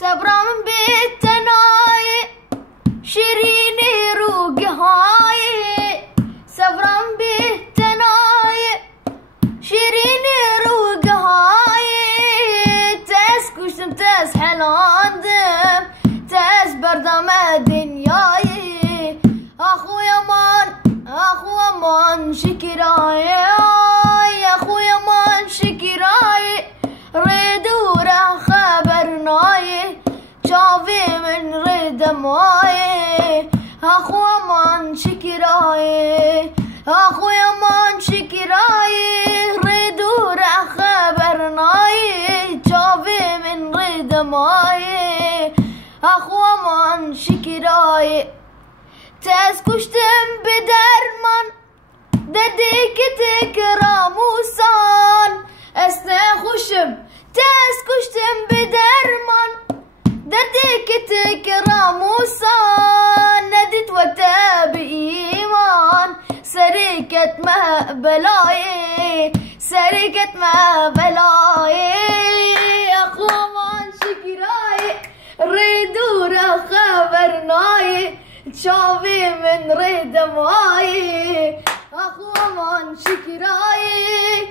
صبرا من بالتناي شيريني روقهاي صبرا من بالتناي شيريني روقهاي تاس كشتم تاس حلاندم تاس بردم دنياي اخويا مان شكراي اخويا مان شكراي ردورة خبرناي شافي من رد ماي اخويا مان شكراي اخويا مان شكراي ردورة خبرناي شافي من رد ماي اخويا مان شكراي تاس كشتم بدرمان دديك تكراموسان استخشم تاس كشتم بدرمان دديك تكراموسان ندت وتاب ايمان سرقة ما بلاي سرقة ما بلاي اخو مان شكراي ردورة خبرناي تشافي من رد ماي اخو مان شكراي